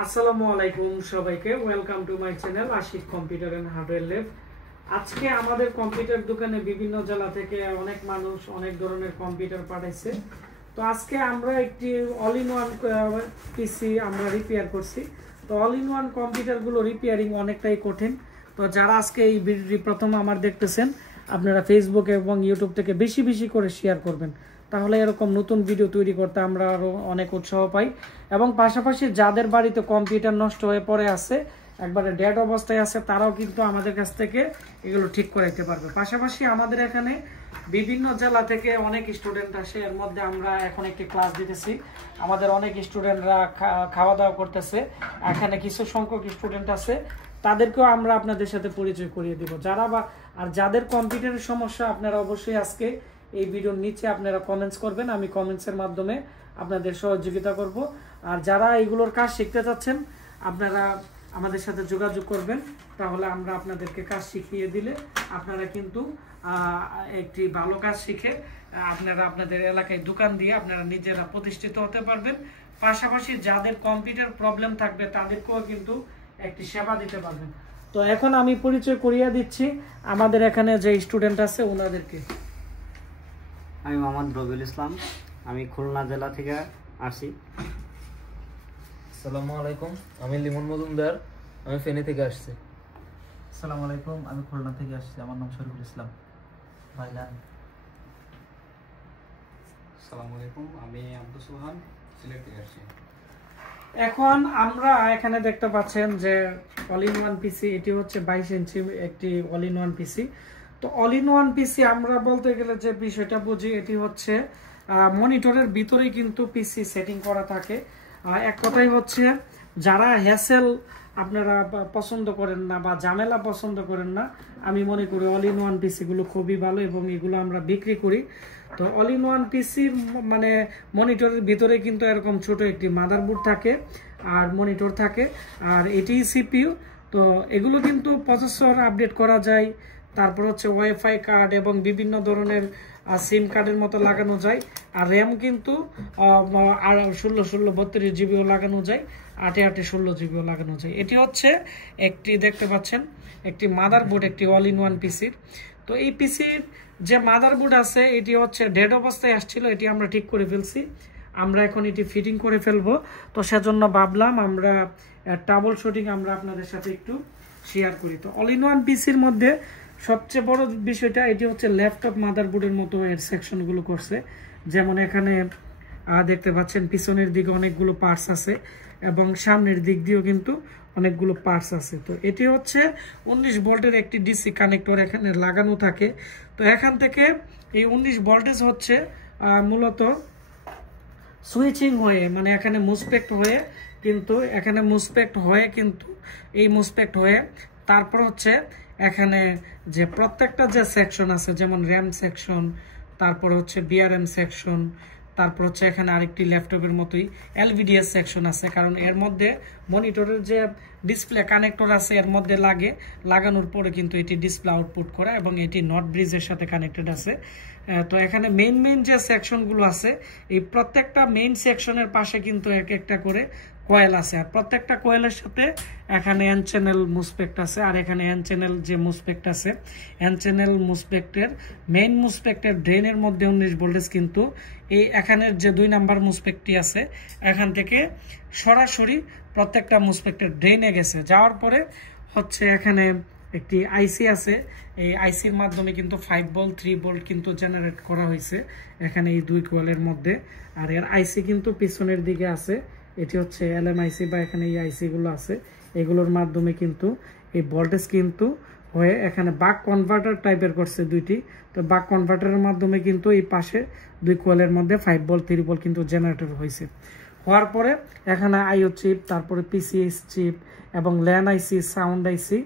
আসসালামু আলাইকুম সবাইকে, welcome to my channel Ashik computer and hardware lab. আজকে আমাদের কম্পিউটার দোকানে বিভিন্ন জেলা থেকে অনেক মানুষ অনেক ধরনের কম্পিউটার পাঠাইছে। তো আজকে আমরা একটি অল ইন ওয়ান পিসি আমরা রিপেয়ার করছি। তো অল ইন ওয়ান কম্পিউটারগুলো রিপেয়ারিং অনেকটাই কঠিন। তো যারা আজকে এই ভিডিওটি প্রথম আমার দেখতেছেন, আপনারা ফেসবুক এবং ইউটিউব থেকে বেশি বেশি করে শেয়ার করবেন, তাহলে এরকম নতুন ভিডিও তৈরি করতে আমরা আরও অনেক উৎসাহ পাই। এবং পাশাপাশি যাদের বাড়িতে কম্পিউটার নষ্ট হয়ে পড়ে আছে, একবারে ডেড অবস্থায় আছে, তারাও কিন্তু আমাদের কাছ থেকে এগুলো ঠিক করাইতে পারবে। পাশাপাশি আমাদের এখানে বিভিন্ন জেলা থেকে অনেক স্টুডেন্ট আসে, এর মধ্যে আমরা এখন একটি ক্লাস দিতেছি। আমাদের অনেক স্টুডেন্টরা খাওয়া দাওয়া করতেছে, এখানে কিছু সংখ্যক স্টুডেন্ট আছে, তাদেরকেও আমরা আপনাদের সাথে পরিচয় করিয়ে দিব। আর যাদের কম্পিউটারের সমস্যা, আপনারা অবশ্যই আজকে এই ভিডিওর নিচে আপনারা কমেন্টস করবেন, আমি কমেন্টসের মাধ্যমে আপনাদের সহযোগিতা করব। আর যারা এইগুলোর কাজ শিখতে চাচ্ছেন, আপনারা আমাদের সাথে যোগাযোগ করবেন, তাহলে আমরা আপনাদেরকে কাজ শিখিয়ে দিলে আপনারা কিন্তু একটি ভালো কাজ শিখে আপনারা আপনাদের এলাকায় দোকান দিয়ে আপনারা নিজেরা প্রতিষ্ঠিত হতে পারবেন। পাশাপাশি যাদের কম্পিউটার প্রবলেম থাকবে তাদেরকেও কিন্তু একটি সেবা দিতে পারবেন। তো এখন আমি পরিচয় করিয়ে দিচ্ছি আমাদের এখানে যে স্টুডেন্ট আছে ওনাদেরকে। আমি মোহাম্মদ রবিউল ইসলাম, আমি খুলনা জেলা থেকে আসি। আসসালামু আলাইকুম, আমি লিমন মজুমদার, আমি ফেনী থেকে আসছি। আসসালামু আলাইকুম, আমি খুলনা থেকে আসছি, আমার নাম শরীফুল ইসলাম। ভাইজান। আসসালামু আলাইকুম, আমি আব্দুল সুবহান, সিলেট থেকে আসছি। এখন আমরা এখানে দেখতে পাচ্ছেন যে অল ইন ওয়ান পিসি, এটি হচ্ছে 22 ইঞ্চি একটি অল ইন ওয়ান পিসি। তো অল ইন ওয়ান পিসি আমরা বলতে গেলে যে বিষয়টা বুঝি, এটি হচ্ছে মনিটরের ভিতরেই কিন্তু পিসি সেটিং করা থাকে। এক কথাই হচ্ছে যারা হ্যাসেল আপনারা পছন্দ করেন না বা ঝামেলা পছন্দ করেন না, আমি মনে করি অল ইন ওয়ান পিসিগুলো খুবই ভালো এবং এগুলো আমরা বিক্রি করি। তো অল ইন ওয়ান পিসির মানে মনিটরের ভিতরে কিন্তু এরকম ছোট একটি মাদারবোর্ড থাকে আর মনিটর থাকে, আর এটি সিপিইউ। তো এগুলো কিন্তু প্রসেসর আপডেট করা যায়, তারপর হচ্ছে ওয়াইফাই কার্ড এবং বিভিন্ন ধরনের সিম কার্ডের মতো লাগানো যায়। আর র্যাম কিন্তু 16 জিবিও লাগানো যায়, 8 জিবিও লাগানো যায়। এটি হচ্ছে একটি দেখতে পাচ্ছেন একটি মাদারবোর্ড, একটি অল ইন ওয়ান পিসির। তো এই পিসির যে মাদারবোর্ড আছে এটি হচ্ছে ডেড অবস্থায় আসছিল, এটি আমরা ঠিক করে ফেলছি। আমরা এখন এটি ফিটিং করে ফেলবো। তো সেজন্য ভাবলাম আমরা ট্রাবল শুটিং আমরা আপনাদের সাথে একটু শেয়ার করি। তো অল ইন ওয়ান পিসির মধ্যে সবচেয়ে বড় বিষয়টা এটি হচ্ছে ল্যাপটপ মাদারবোর্ডের মতো এর সেকশনগুলো করছে। যেমন এখানে দেখতে পাচ্ছেন পিছনের দিকে অনেকগুলো পার্টস আছে এবং সামনের দিক দিয়েও কিন্তু অনেকগুলো পার্টস আছে। তো এটি হচ্ছে 19 ভোল্টের একটি ডিসি কানেক্টর এখানে লাগানো থাকে। তো এখান থেকে এই 19 ভোল্টেজ হচ্ছে মূলত সুইচিং হয়ে, মানে এখানে মুসপেক্ট হয়ে কিন্তু এই মুসপেক্ট হয়ে তারপর হচ্ছে এখানে যে প্রত্যেকটা যে সেকশন আছে, যেমন র্যাম সেকশন, তারপর হচ্ছে বিআরএম সেকশন, তারপর হচ্ছে এখানে আরেকটি ল্যাপটপের মতোই এলভিডিএস সেকশন আছে, কারণ এর মধ্যে মনিটরের যে ডিসপ্লে কানেক্টর আছে এর মধ্যে লাগানোর পরে কিন্তু এটি ডিসপ্লে আউটপুট করে এবং এটি নট ব্রিজের সাথে কানেক্টেড আছে। তো এখানে মেইন যে সেকশনগুলো আছে, এই প্রত্যেকটা মেইন সেকশনের পাশে কিন্তু এক একটা করে কয়েল আছে, আর প্রত্যেকটা কয়েলের সাথে এখানে এন চ্যানেল মুসপেক্ট আছে, আর এখানে এন চ্যানেল যে মুসপেক্ট আছে, এন চ্যানেল মুসপেক্টের মেইন মুসপেক্টের ড্রেনের মধ্যে 19 ভোল্টেজ কিন্তু এই এখানের যে 2 নাম্বার মুসপেক্টটি আছে এখান থেকে সরাসরি প্রত্যেকটা মুসপেক্টের ড্রেনে গেছে। যাওয়ার পরে হচ্ছে এখানে একটি আইসি আছে, এই আইসির মাধ্যমে কিন্তু 5 ভোল্ট 3 ভোল্ট কিন্তু জেনারেট করা হয়েছে এখানে এই 2 কোয়েলের মধ্যে। আর এর আইসি কিন্তু পিছনের দিকে আছে, এটি হচ্ছে এলএমআইসি বা এখানে এই আইসিগুলো আছে, এগুলোর মাধ্যমে কিন্তু এই ভোল্টেজ কিন্তু হয়ে এখানে বাক কনভার্টার টাইপের করছে দুইটি। তো বাক কনভার্টারের মাধ্যমে কিন্তু এই পাশে 2 কোয়েলের মধ্যে 5 ভোল্ট 3 ভোল্ট কিন্তু জেনারেটর হয়েছে। হওয়ার পরে এখানে আইও চিপ, তারপরে পিসিএস চিপ এবং ল্যান আইসি, সাউন্ড আইসি,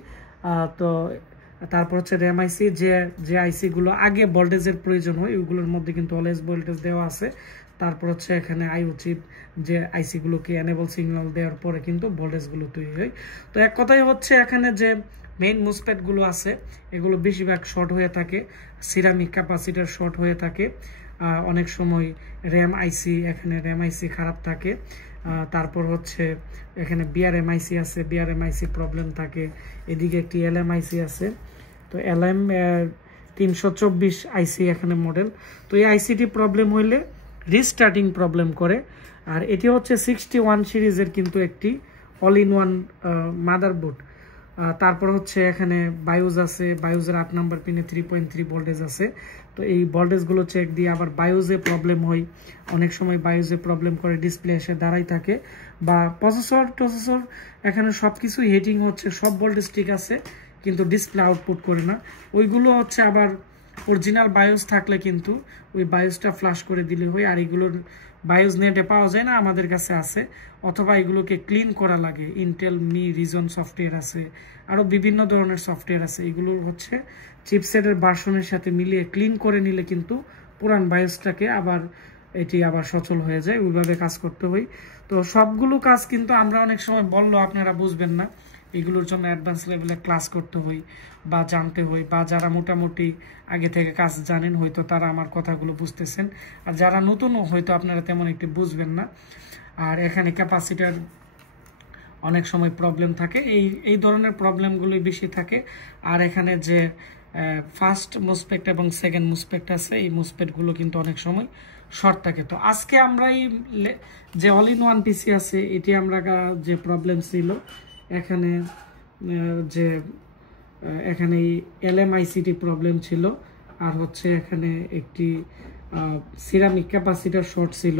তো তারপর হচ্ছে র্যাম আইসি, যে আইসিগুলো আগে ভোল্টেজের প্রয়োজন হয় ওইগুলোর মধ্যে কিন্তু অলওয়েজ ভোল্টেজ দেওয়া আছে। তারপর হচ্ছে এখানে আইও চিপ, যে আইসিগুলোকে এনেবল সিগন্যাল দেওয়ার পরে কিন্তু ভোল্টেজগুলো তৈরি হয়। তো এক কথাই হচ্ছে এখানে যে মেইন মুসপেটগুলো আছে এগুলো বেশিরভাগ শর্ট হয়ে থাকে, সিরামিক ক্যাপাসিটার শর্ট হয়ে থাকে, অনেক সময় র্যাম আইসি, এখানে র্যাম আইসি খারাপ থাকে, তারপর হচ্ছে এখানে বিআরএমআইসি আছে, বিআরএমআইসি প্রবলেম থাকে, এদিকে একটি এলএমআইসি আছে। তো এলএম 324 আইসি এখানে মডেল। তো এই আইসিটি প্রবলেম হইলে রিস্টার্টিং প্রবলেম করে। আর এটি হচ্ছে 61 সিরিজের কিন্তু একটি অল ইন ওয়ান মাদারবোর্ড। তারপর হচ্ছে এখানে বায়োজ আছে, বায়োজের 8 নম্বর পিনে 3.3 ভোল্টেজ আছে। তো এই ভোল্টেজগুলো চেক দিয়ে আবার বায়োজে প্রবলেম হয়, অনেক সময় বায়োজে প্রবলেম করে, ডিসপ্লে এসে দাঁড়াই থাকে, বা প্রসেসর এখানে সব কিছু হিটিং হচ্ছে, সব ভোল্টেজ ঠিক আছে কিন্তু ডিসপ্লে আউটপুট করে না। ওইগুলো হচ্ছে আবার অরিজিনাল বায়োজ থাকলে কিন্তু ওই বায়োজটা ফ্লাশ করে দিলে হয়। আর এগুলোর বায়োজ নেটে পাওয়া যায় না, আমাদের কাছে আছে, অথবা এগুলোকে ক্লিন করা লাগে। ইন্টেল মি রিজন সফটওয়্যার আছে, আরও বিভিন্ন ধরনের সফটওয়্যার আছে। এগুলো হচ্ছে চিপসেটের ভার্সনের সাথে মিলিয়ে ক্লিন করে নিলে কিন্তু পুরান বায়োজটাকে আবার এটি আবার সচল হয়ে যায়। ওইভাবে কাজ করতে হয়। তো সবগুলো কাজ কিন্তু আমরা অনেক সময় বললেও আপনারা বুঝবেন না, এগুলোর জন্য অ্যাডভান্স লেভেলে ক্লাস করতে হয় বা জানতে হয়, বা যারা মোটামুটি আগে থেকে কাজ জানেন হয়তো তারা আমার কথাগুলো বুঝতেছেন, আর যারা নতুন হয়তো আপনারা তেমন একটু বুঝবেন না। আর এখানে ক্যাপাসিটার অনেক সময় প্রবলেম থাকে, এই ধরনের প্রবলেমগুলোই বেশি থাকে। আর এখানে যে ফার্স্ট মুসপেক্ট এবং সেকেন্ড মুসপেক্ট আছে, এই মুসপেক্টগুলো কিন্তু অনেক সময় শর্ট থাকে। তো আজকে আমরা এই যে অল ইন ওয়ান পিসি আছে, এটি আমরা যে প্রবলেম ছিল এখানে, যে এখানে এলএমআইসিটি প্রবলেম ছিল, আর হচ্ছে এখানে একটি সিরামিক ক্যাপাসিটার শর্ট ছিল,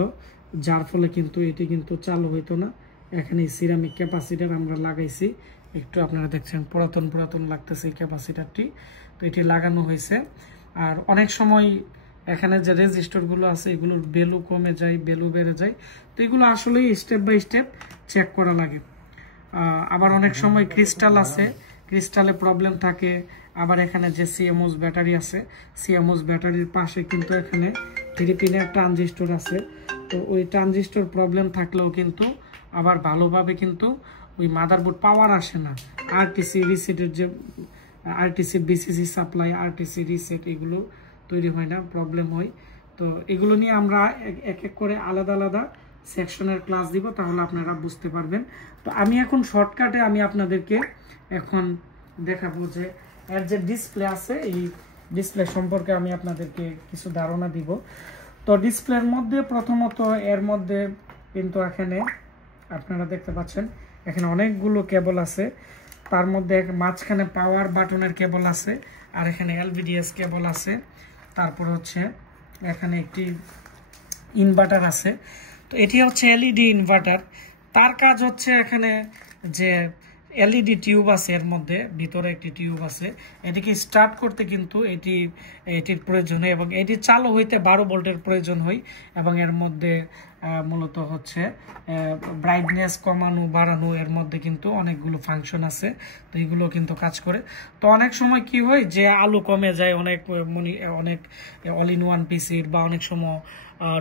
যার ফলে কিন্তু এটি কিন্তু চালু হইতো না। এখানে সিরামিক ক্যাপাসিটার আমরা লাগাইছি, একটু আপনারা দেখছেন পুরাতন লাগতেছে এই ক্যাপাসিটারটি। তো এটি লাগানো হয়েছে। আর অনেক সময় এখানে যে রেজিস্টরগুলো আছে এগুলোর ভ্যালু কমে যায়, ভ্যালু বেড়ে যায়। তো এগুলো আসলেই স্টেপ বাই স্টেপ চেক করা লাগে। আবার অনেক সময় ক্রিস্টাল আছে, ক্রিস্টালে প্রবলেম থাকে। আবার এখানে যে সিএমওস ব্যাটারি আছে, সিএমওস ব্যাটারির পাশে কিন্তু এখানে 3 পিনের ট্রানজিস্টর আছে। তো ওই ট্রানজিস্টর প্রবলেম থাকলেও কিন্তু আবার ভালোভাবে কিন্তু ওই মাদারবোর্ড পাওয়ার আসে না। আরটিসি রিসেটের যে RTC BCC supply, RTC reset এগুলো তৈরি হয় না, প্রবলেম হয়। তো এগুলো নিয়ে আমরা এক এক করে আলাদা আলাদা সেকশনের ক্লাস দিব, তাহলে আপনারা বুঝতে পারবেন। তো আমি এখন শর্টকাটে আমি আপনাদেরকে এখন দেখাবো যে এর যে ডিসপ্লে আছে, এই ডিসপ্লে সম্পর্কে আমি আপনাদেরকে কিছু ধারণা দিব। তো ডিসপ্লের মধ্যে প্রথমত এর মধ্যে কিন্তু এখানে আপনারা দেখতে পাচ্ছেন এখানে অনেকগুলো কেবল আছে। তার মধ্যে মাঝখানে পাওয়ার বাটনের কেবল আছে, আর এখানে এলভিডিএস কেবল আছে। তারপর হচ্ছে এখানে একটি ইনভার্টার আছে। তো এটি হচ্ছে এলইডি ইনভার্টার। তার কাজ হচ্ছে এখানে যে এলইডি টিউব আছে, এর মধ্যে ভিতরে একটি টিউব আছে, এটিকে স্টার্ট করতে কিন্তু এটির প্রয়োজন হয়, এবং এটি চালু হইতে 12 ভোল্টের প্রয়োজন হয়। এবং এর মধ্যে মূলত হচ্ছে ব্রাইটনেস কমানো বাড়ানো, এর মধ্যে কিন্তু অনেকগুলো ফাংশন আছে। তো এগুলো কিন্তু কাজ করে। তো অনেক সময় কি হয় যে আলো কমে যায় অনেক অল ইন ওয়ান পিসির, বা অনেক সময়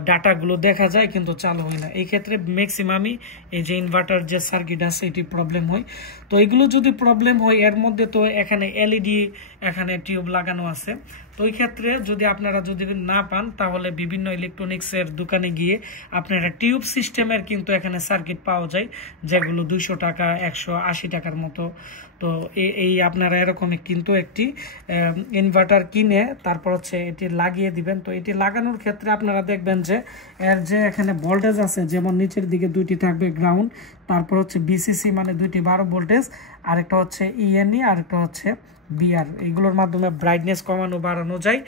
ডাটাগুলো দেখা যায় কিন্তু চালু হয় না। এই ক্ষেত্রে ম্যাক্সিমামই এই যে ইনভার্টার যে সার্কিট আছে এটি প্রবলেম হয়। তো এগুলো যদি প্রবলেম হয়, এর মধ্যে তো এখানে এলইডি এখানে টিউব লাগানো আছে। তো ওই ক্ষেত্রে যদি আপনারা যদি না পান, তাহলে বিভিন্ন ইলেকট্রনিক্সের দোকানে গিয়ে আপনারা টিউব সিস্টেমের কিন্তু এখানে সার্কিট পাওয়া যায়, যেগুলো 200 টাকা 180 টাকার মতো। তো এই আপনারা এরকমই কিন্তু একটি ইনভার্টার কিনে তারপর হচ্ছে এটি লাগিয়ে দিবেন। তো এটি লাগানোর ক্ষেত্রে আপনারা দেখবেন যে এর যে এখানে ভোল্টেজ আছে, যেমন নিচের দিকে 2টি থাকবে গ্রাউন্ড, তারপর হচ্ছে বিসিসি মানে 2টি 12 ভোল্টেজ, আরেকটা হচ্ছে ইএনই, আরেকটা হচ্ছে বিআর। এগুলোর মাধ্যমে ব্রাইটনেস কমানো বাড়ানো যায়।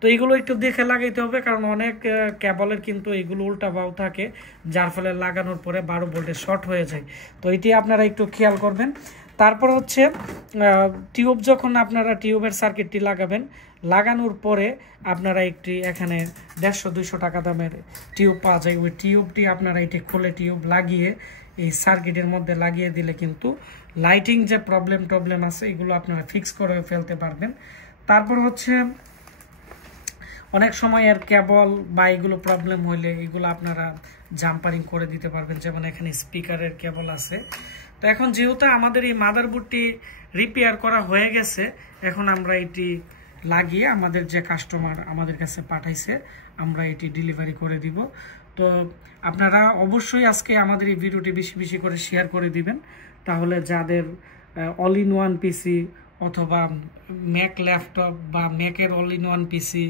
তো এগুলো একটু দেখে লাগাইতে হবে, কারণ অনেক কেবলের কিন্তু এগুলো উল্টা বাউ থাকে, যার ফলে লাগানোর পরে 12 ভোল্টেজ শর্ট হয়ে যায়। তো এটি আপনারা একটু খেয়াল করবেন। তারপর হচ্ছে টিউব, যখন আপনারা টিউবের সার্কিটটি লাগাবেন, লাগানোর পরে আপনারা একটি এখানে 150-200 টাকা দামের টিউব পাওয়া যায়, ওই টিউবটি আপনারা এটি খুলে টিউব লাগিয়ে এই সার্কিটের মধ্যে লাগিয়ে দিলে কিন্তু লাইটিং যে প্রবলেম আছে এগুলো আপনারা ফিক্স করে ফেলতে পারবেন। তারপর হচ্ছে অনেক সময় এর কেবল বা এগুলো প্রবলেম হইলে এগুলো আপনারা জাম্পারিং করে দিতে পারবেন, যেমন এখানে স্পিকারের কেবল আছে। তো এখন যেহেতু আমাদের এই মাদারবোর্ডটি রিপেয়ার করা হয়ে গেছে, এখন আমরা এটি লাগিয়ে আমাদের যে কাস্টমার আমাদের কাছে পাঠাইছে আমরা এটি ডেলিভারি করে দিব। তো আপনারা অবশ্যই আজকে আমাদের এই ভিডিওটি বেশি বেশি করে শেয়ার করে দিবেন, তাহলে যাদের অল ইন ওয়ান পিসি অথবা ম্যাক ল্যাপটপ বা ম্যাকের অল ইন ওয়ান পিসি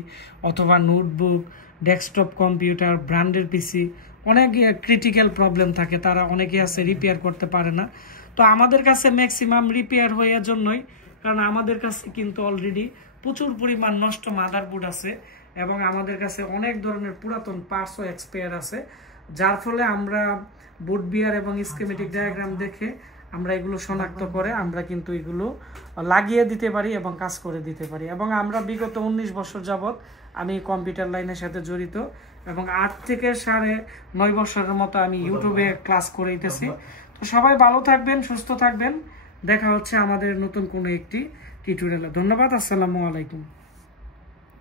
অথবা নোটবুক, ডেস্কটপ কম্পিউটার, ব্র্যান্ডের পিসি অনেক ক্রিটিক্যাল প্রবলেম থাকে, তারা অনেকে আছে রিপেয়ার করতে পারে না। তো আমাদের কাছে ম্যাক্সিমাম রিপেয়ার হওয়ার জন্যই, কারণ আমাদের কাছে কিন্তু অলরেডি প্রচুর পরিমাণ নষ্ট মাদারবোর্ড আছে এবং আমাদের কাছে অনেক ধরনের পুরাতন পার্টসও এক্সপায়ার আছে, যার ফলে আমরা বুট বিয়ার এবং স্কিমেটিক ডায়াগ্রাম দেখে আমরা এগুলো শনাক্ত করে আমরা কিন্তু এগুলো লাগিয়ে দিতে পারি এবং কাজ করে দিতে পারি। এবং আমরা বিগত 19 বছর যাবৎ আমি কম্পিউটার লাইনের সাথে জড়িত এবং 8 থেকে 9.5 বছরের মতো আমি ইউটিউবে ক্লাস করাইতেছি। তো সবাই ভালো থাকবেন, সুস্থ থাকবেন, দেখা হচ্ছে আমাদের নতুন কোনো একটি টিউটোরিয়ালে। ধন্যবাদ, আসসালামু আলাইকুম।